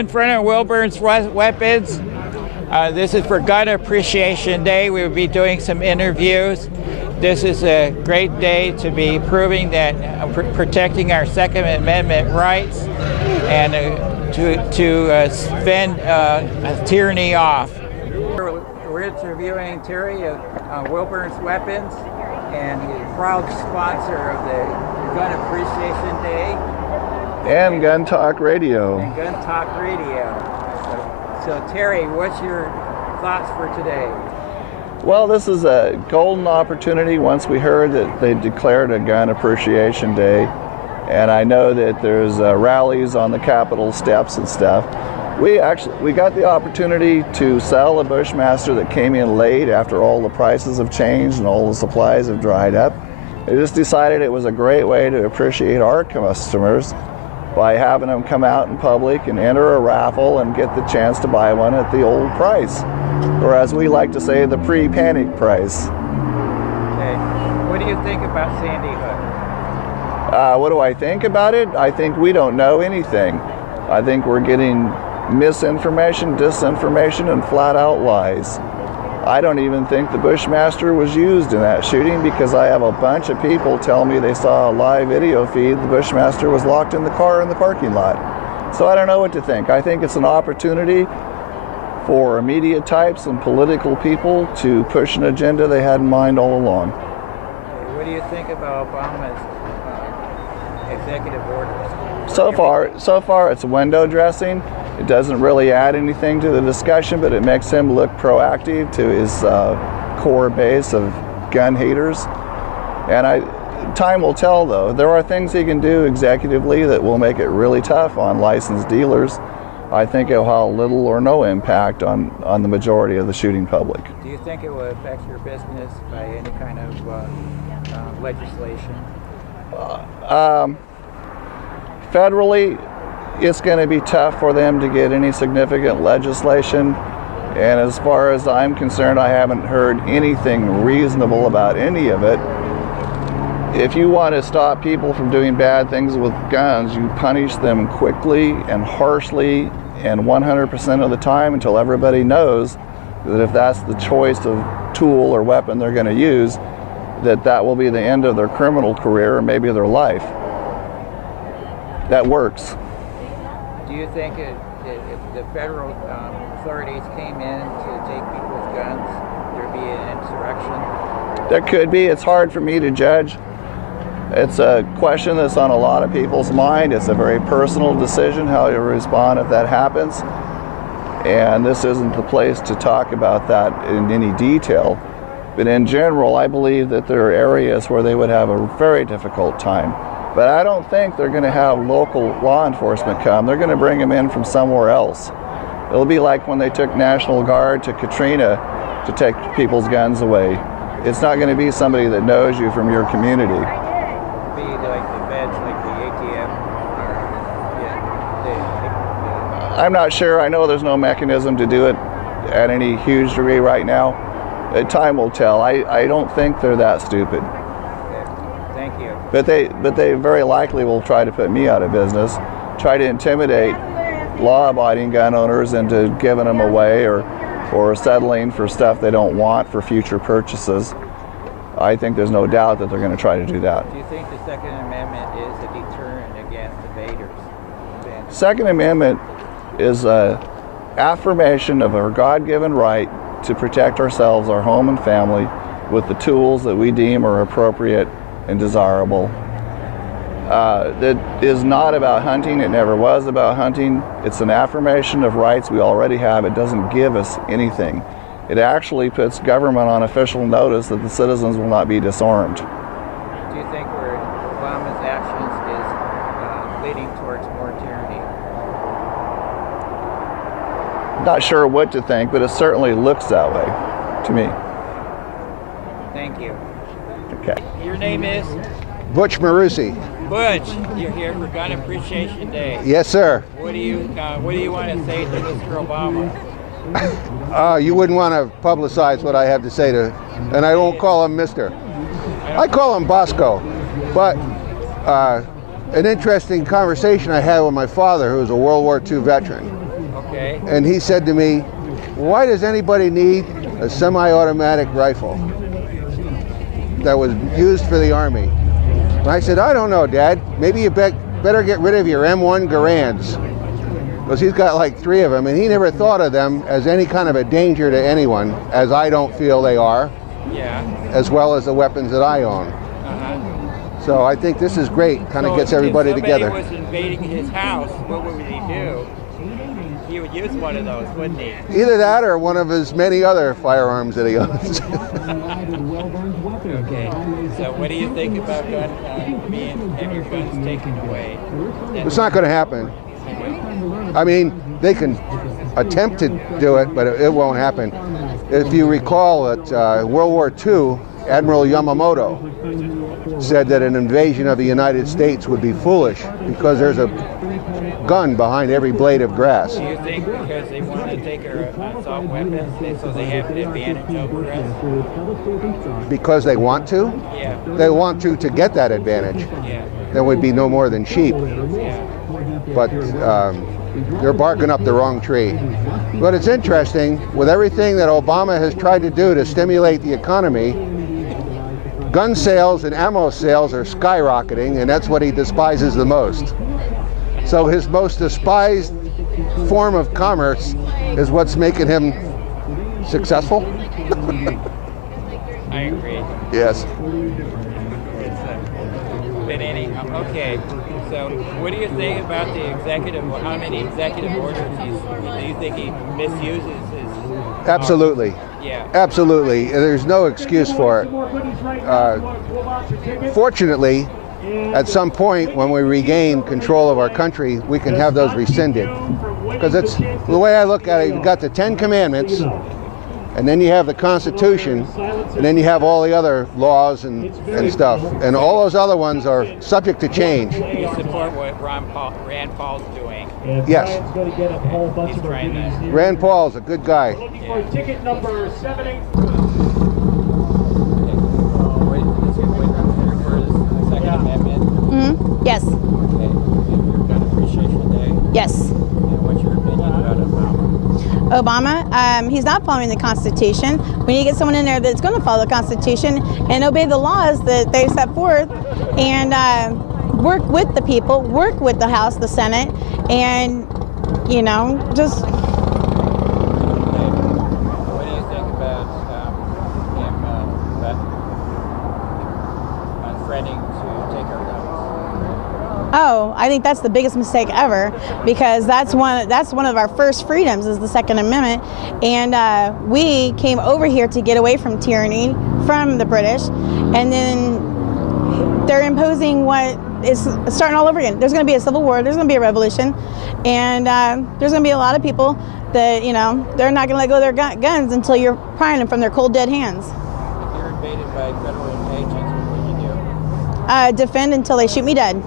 In front of Wilburn's Weapons. This is for Gun Appreciation Day. We will be doing some interviews. This is a great day to be proving that protecting our Second Amendment rights and to fend tyranny off. We're interviewing Terry of Wilburn's Weapons, and he's a proud sponsor of the Gun Appreciation Day. And Gun Talk Radio. And Gun Talk Radio. So Terry, what's your thoughts for today? Well, this is a golden opportunity once we heard that they declared a Gun Appreciation Day. And I know that there's rallies on the Capitol steps and stuff. We got the opportunity to sell a Bushmaster that came in late after all the prices have changed and all the supplies have dried up. We just decided it was a great way to appreciate our customers by having them come out in public and enter a raffle and get the chance to buy one at the old price, or as we like to say, the pre-panic price. Okay. What do you think about Sandy Hook? What do I think about it? I think we don't know anything. I think we're getting misinformation, disinformation, and flat-out lies. I don't even think the Bushmaster was used in that shooting because I have a bunch of people tell me they saw a live video feed. The Bushmaster was locked in the car in the parking lot. So I don't know what to think. I think it's an opportunity for media types and political people to push an agenda they had in mind all along. What do you think about Obama's executive orders? So far it's window dressing. It doesn't really add anything to the discussion, but it makes him look proactive to his core base of gun haters. And time will tell, though. There are things he can do executively that will make it really tough on licensed dealers. I think it will have little or no impact on the majority of the shooting public. Do you think it will affect your business by any kind of legislation? Federally, it's going to be tough for them to get any significant legislation. And as far as I'm concerned, I haven't heard anything reasonable about any of it. If you want to stop people from doing bad things with guns, you punish them quickly and harshly and 100% of the time until everybody knows that if that's the choice of tool or weapon they're going to use, that will be the end of their criminal career or maybe their life. That works. Do you think if the federal authorities came in to take people's guns, there'd be an insurrection? There could be. It's hard for me to judge. It's a question that's on a lot of people's mind. It's a very personal decision how you respond if that happens. And this isn't the place to talk about that in any detail. But in general, I believe that there are areas where they would have a very difficult time. But I don't think they're going to have local law enforcement come. They're going to bring them in from somewhere else. It'll be like when they took National Guard to Katrina to take people's guns away. It's not going to be somebody that knows you from your community. It'll be like the feds, like the ATF. I'm not sure. I know there's no mechanism to do it at any huge degree right now. Time will tell. I don't think they're that stupid. Thank you. But they very likely will try to put me out of business, try to intimidate law-abiding gun owners into giving them away or settling for stuff they don't want for future purchases. I think there's no doubt that they're going to try to do that. Do you think the Second Amendment is a deterrent against evaders? Second Amendment is an affirmation of our God-given right to protect ourselves, our home and family, with the tools that we deem are appropriate and desirable. That is not about hunting. It never was about hunting. It's an affirmation of rights we already have. It doesn't give us anything. It actually puts government on official notice that the citizens will not be disarmed. Do you think Obama's actions is leading towards more tyranny? Not sure what to think, but it certainly looks that way to me. Thank you. Okay. Your name is? Butch Marusi. Butch, you're here for Gun Appreciation Day. Yes, sir. What do you want to say to Mr. Obama? You wouldn't want to publicize what I have to say to, and I won't call him Mr. I call him Bosco. But an interesting conversation I had with my father, who was a World War II veteran. Okay. And he said to me, why does anybody need a semi-automatic rifle that was used for the Army? And I said, I don't know, Dad. Maybe you better get rid of your M1 Garands. Because he's got like 3 of them, and he never thought of them as any kind of a danger to anyone, as I don't feel they are, Yeah. as well as the weapons that I own. So I think this is great, kind of gets everybody together. If somebody was invading his house, what would he do? He would use one of those, wouldn't he? Either that or one of his many other firearms that he owns. Okay. So what do you think about having your guns taken away? It's not going to happen. I mean, they can attempt to do it, but it won't happen. If you recall, at World War II, Admiral Yamamoto said that an invasion of the United States would be foolish because there's a gun behind every blade of grass. Do you think because they want to take our assault weapons, so they have an advantage over us? Because they want to? Yeah. They want to get that advantage. Yeah. That would be no more than sheep. Yeah. But they're barking up the wrong tree. But it's interesting, with everything that Obama has tried to do to stimulate the economy, gun sales and ammo sales are skyrocketing, and that's what he despises the most. So his most despised form of commerce is what's making him successful. I agree. Yes. But anyhow, okay. So, what do you think about the executive? How many executive orders do you think he misuses his? Absolutely. Yeah. Absolutely. There's no excuse for it. Fortunately, at some point when we regain control of our country, we can have those rescinded. Because it's the way I look at it, you've got the 10 Commandments, and then you have the Constitution, and then you have all the other laws and stuff. And all those other ones are subject to change. You support what Rand Paul's doing. Yes. He's trying to. Rand Paul's a good guy. Yeah. Ticket number 78. Second Amendment. Mm-hmm. Yes. Okay. And your Gun Appreciation Day. Yes. And what's your opinion about Obama, he's not following the Constitution. We need to get someone in there that's going to follow the Constitution and obey the laws that they set forth, and work with the people, work with the House, the Senate, and just. What do you think about him threatening to take our guns? Oh, I think that's the biggest mistake ever, because that's one of our first freedoms is the Second Amendment, and we came over here to get away from tyranny from the British, and then they're imposing what is starting all over again. There's going to be a civil war, there's going to be a revolution, and there's going to be a lot of people that they're not going to let go of their guns until you're prying them from their cold dead hands. If you're invaded by federal agents, what would you do? Defend until they shoot me dead.